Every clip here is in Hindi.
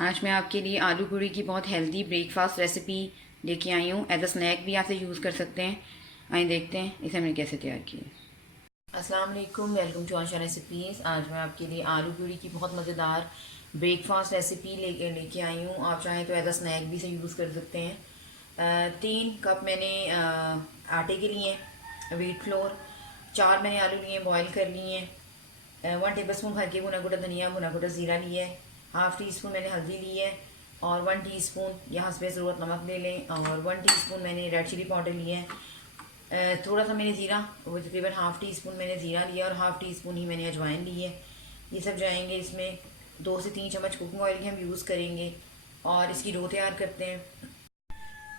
आज मैं आपके लिए आलू पूड़ी की बहुत हेल्दी ब्रेकफास्ट रेसिपी लेके आई हूँ। एज अ स्नैक भी आप इसे यूज़ कर सकते हैं। आइए देखते हैं इसे मैंने कैसे तैयार की है। अस्सलाम वालेकुम, वेलकम टू आशा रेसिपीज़। आज मैं आपके लिए आलू पूड़ी की बहुत मज़ेदार ब्रेकफास्ट रेसिपी लेके आई हूँ। आप चाहें तो एज अ स्नैक भी इसे यूज़ कर सकते हैं। 3 कप मैंने आटे के लिए व्हीट फ्लोर, 4 मैंने आलू लिए बॉईल कर लिए हैं, 1 टेबल स्पून भर के भुना कुटा धनिया, भुना कुटा ज़ीरा लिया है, हाफ़ टी स्पून मैंने हल्दी ली है और 1 टीस्पून या हस्बे ज़रूरत नमक ले लें और 1 टीस्पून मैंने रेड चिली पाउडर लिया है। थोड़ा सा मैंने ज़ीरा, वो तकरीबन हाफ़ टी स्पून मैंने ज़ीरा लिया और हाफ़ टी स्पून ही मैंने अजवाइन ली है। ये सब जाएंगे इसमें। 2 से 3 चम्मच कुकिंग ऑयल की हम यूज़ करेंगे और इसकी डो तैयार करते हैं।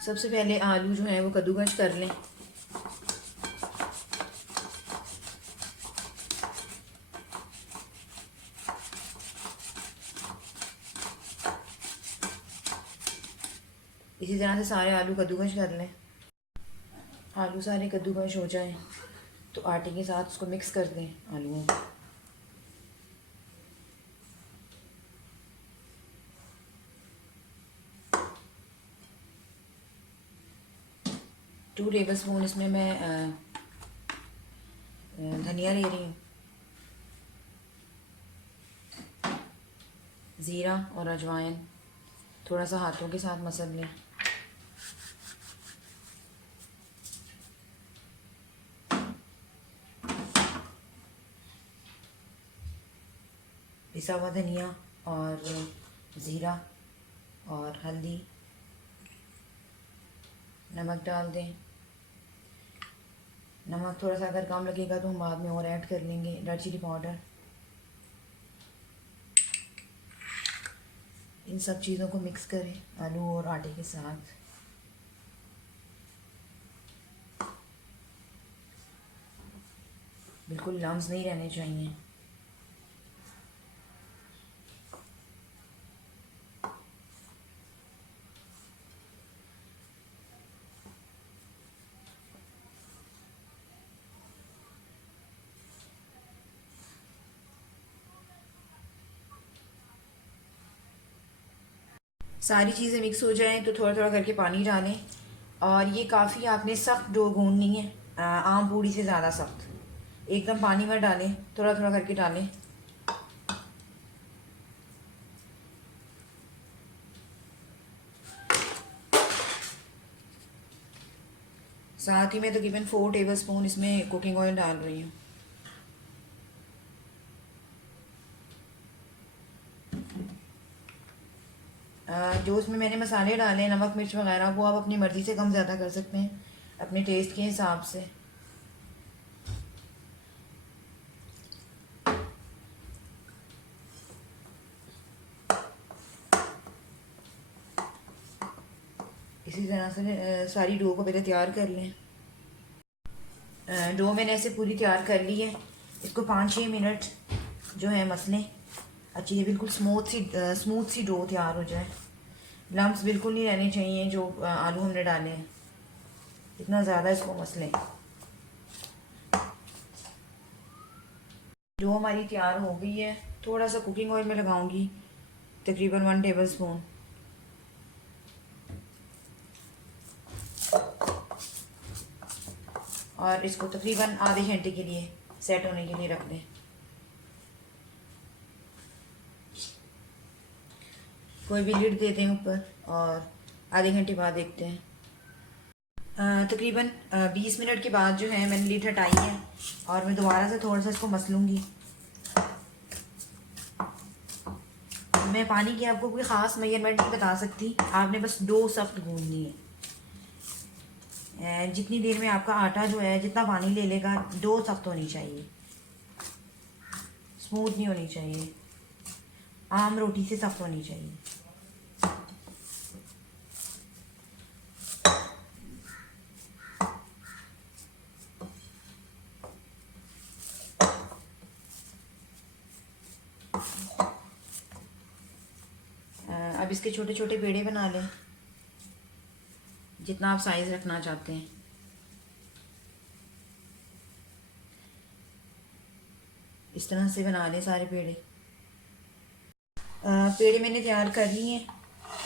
सबसे पहले आलू जो हैं वो कद्दूकस कर लें। इसी तरह से सारे आलू कद्दूकस कर लें। आलू सारे कद्दूकस हो जाएं तो आटे के साथ उसको मिक्स कर दें आलूओं को। टू टेबल स्पून इसमें मैं धनिया ले रही हूँ, ज़ीरा और अजवाइन थोड़ा सा हाथों के साथ मसल लें। पिसा हुआ धनिया और ज़ीरा और हल्दी, नमक डाल दें। नमक थोड़ा सा अगर कम लगेगा तो हम बाद में और ऐड कर लेंगे। रेड चिली पाउडर, इन सब चीज़ों को मिक्स करें आलू और आटे के साथ। बिल्कुल लम्स नहीं रहने चाहिए। सारी चीज़ें मिक्स हो जाएं तो थोड़ा थोड़ा करके पानी डालें और ये काफ़ी आपने सख्त डो गूंदनी है, आम पूड़ी से ज़्यादा सख्त। एकदम पानी में डालें, थोड़ा थोड़ा करके डालें। साथ ही मैं तकरीबन 4 टेबल स्पून इसमें कुकिंग ऑयल डाल रही हूँ। जो इसमें मैंने मसाले डाले, नमक मिर्च वगैरह, वो आप अपनी मर्ज़ी से कम ज़्यादा कर सकते हैं अपने टेस्ट के हिसाब से। इसी तरह से सारी डो को पहले तैयार कर लें। डो मैंने ऐसे पूरी तैयार कर ली है। इसको 5-6 मिनट जो है मसलें अच्छी है, बिल्कुल स्मूथ सी डो तैयार हो जाए। लम्स बिल्कुल नहीं रहने चाहिए जो आलू हमने डाले हैं, इतना ज़्यादा इसको मसलें। डो हमारी तैयार हो गई है। थोड़ा सा कुकिंग ऑयल में लगाऊंगी, तकरीबन 1 टेबल स्पून। और इसको तकरीबन आधे घंटे के लिए सेट होने के लिए रख दें। कोई भी लिड दे दें ऊपर और आधे घंटे बाद देखते हैं। तकरीबन 20 मिनट के बाद जो है मैंने लिड हटाई है और मैं दोबारा से थोड़ा सा इसको मसलूँगी। मैं पानी की आपको कोई ख़ास मेजरमेंट नहीं बता सकती, आपने बस डो सख्त गूंदनी है। जितनी देर में आपका आटा जो है जितना पानी ले लेगा, डो सख्त होनी चाहिए, स्मूथ नहीं होनी चाहिए, आम रोटी से सख्त होनी चाहिए। अब इसके छोटे छोटे पेड़े बना लें, जितना आप साइज़ रखना चाहते हैं। इस तरह से बना लें सारे पेड़े। पेड़े मैंने तैयार कर लिए हैं।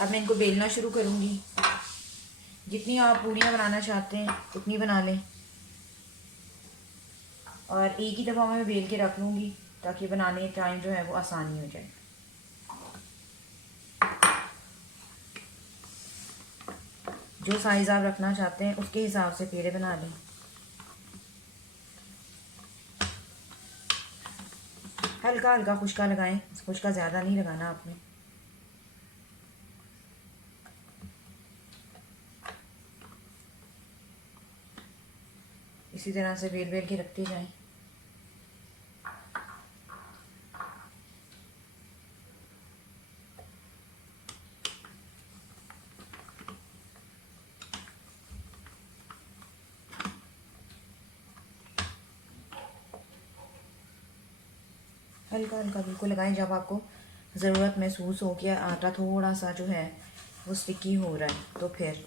अब मैं इनको बेलना शुरू करूँगी। जितनी आप पूड़ियाँ बनाना चाहते हैं उतनी बना लें, और एक ही दफ़ा मैं बेल के रख लूँगी ताकि बनाने टाइम जो है वो आसानी हो जाए। जो साइज़ आप रखना चाहते हैं उसके हिसाब से पेड़े बना लें। हल्का हल्का खुश्का लगाएं, खुश्का ज़्यादा नहीं लगाना आपने। इसी तरह से बेल बेल के रखते जाएं। हल्का हल्का बिल्कुल लगाएं। जब आपको ज़रूरत महसूस हो कि आटा थोड़ा सा जो है वो स्टिकी हो रहा है तो फिर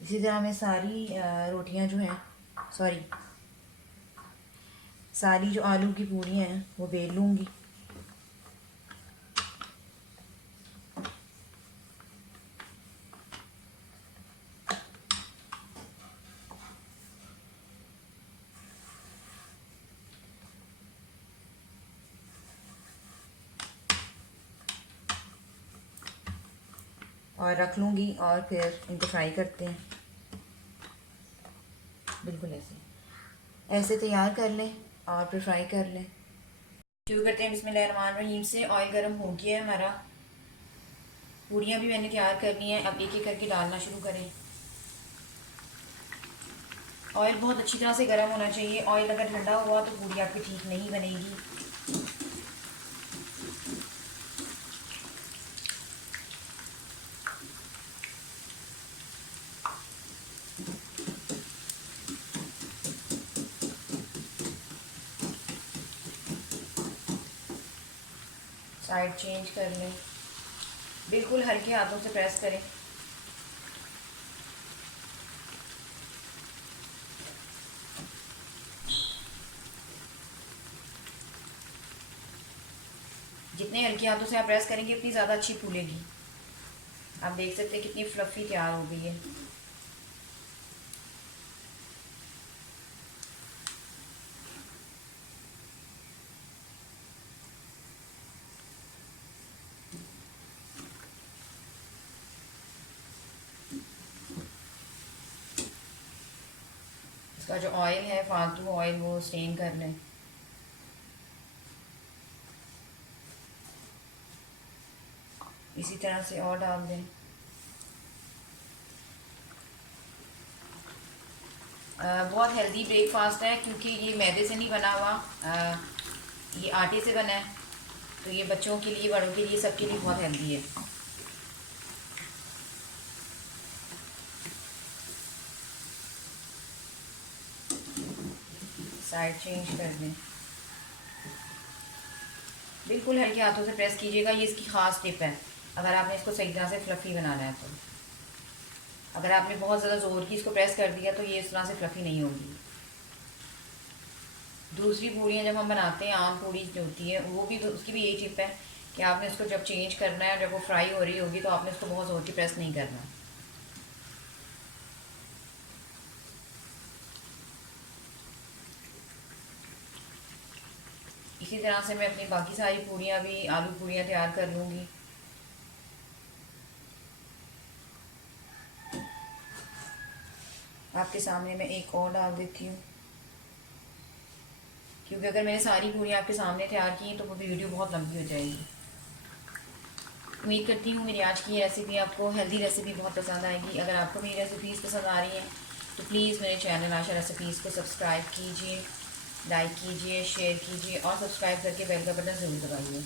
इसी तरह मैं सारी रोटियां जो हैं, सारी जो आलू की पूड़ियाँ हैं वो बेल लूँगी। और रख लूँगी और फिर इनको फ्राई करते हैं। बिल्कुल ऐसे ऐसे तैयार कर लें और फिर फ्राई कर लें। शुरू करते हैं बिस्मिल्लाहिर्रहमानिर्रहीम से। ऑयल गर्म हो गया है हमारा। पूड़ियाँ भी मैंने तैयार कर ली हैं। अब एक एक करके डालना शुरू करें। ऑयल बहुत अच्छी तरह से गर्म होना चाहिए। ऑयल अगर ठंडा हुआ तो पूड़ी आपकी ठीक नहीं बनेगी। साइड चेंज कर लें। बिल्कुल हल्के हाथों से प्रेस करें। जितने हल्के हाथों से आप प्रेस करेंगे उतनी ज़्यादा अच्छी फूलेगी। आप देख सकते हैं कितनी फ्लफ़ी तैयार हो गई है। इसका जो ऑयल है फालतू ऑयल वो स्टेन कर लें। इसी तरह से और डाल दें। बहुत हेल्दी ब्रेकफास्ट है क्योंकि ये मैदे से नहीं बना हुआ, ये आटे से बना है, तो ये बच्चों के लिए, बड़ों के लिए, सबके लिए बहुत हेल्दी है। साइड चेंज कर दें। बिल्कुल हल्के हाथों से प्रेस कीजिएगा। ये इसकी ख़ास टिप है अगर आपने इसको सही तरह से फ्लफ़ी बनाना है तो। अगर आपने बहुत ज़्यादा ज़ोर की इसको प्रेस कर दिया तो ये इस तरह से फ्लफ़ी नहीं होगी। दूसरी पूड़ियाँ जब हम बनाते हैं, आम पूड़ी जो होती है वो भी, तो उसकी भी यही टिप है कि आपने इसको जब चेंज करना है, जब वो फ्राई हो रही होगी तो आपने इसको बहुत ज़ोर की प्रेस नहीं करना। इसी तरह से मैं अपनी बाकी सारी पूड़ियाँ भी, आलू पूड़ियाँ तैयार कर लूँगी। आपके सामने मैं एक और डाल देती हूँ, क्योंकि अगर मैंने सारी पूड़ियाँ आपके सामने तैयार की तो वो वीडियो बहुत लंबी हो जाएगी। उम्मीद करती हूँ मेरी आज की रेसिपी आपको, हेल्दी रेसिपी, बहुत पसंद आएगी। अगर आपको मेरी रेसिपीज़ पसंद आ रही हैं तो प्लीज़ मेरे चैनल आशा रेसिपीज़ को सब्सक्राइब कीजिए, लाइक कीजिए, शेयर कीजिए और सब्सक्राइब करके बेल का बटन ज़रूर दबाइए।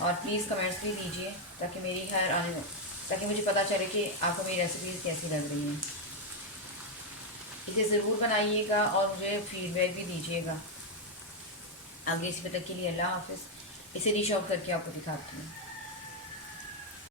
और प्लीज़ कमेंट्स भी दीजिए ताकि मुझे पता चले कि आपको मेरी रेसिपीज़ कैसी लग रही हैं। इसे ज़रूर बनाइएगा और मुझे फीडबैक भी दीजिएगा। आगे इसी तक के लिए अल्लाह हाफ़िज़। इसे डिश आउट करके आपको दिखाती हूँ।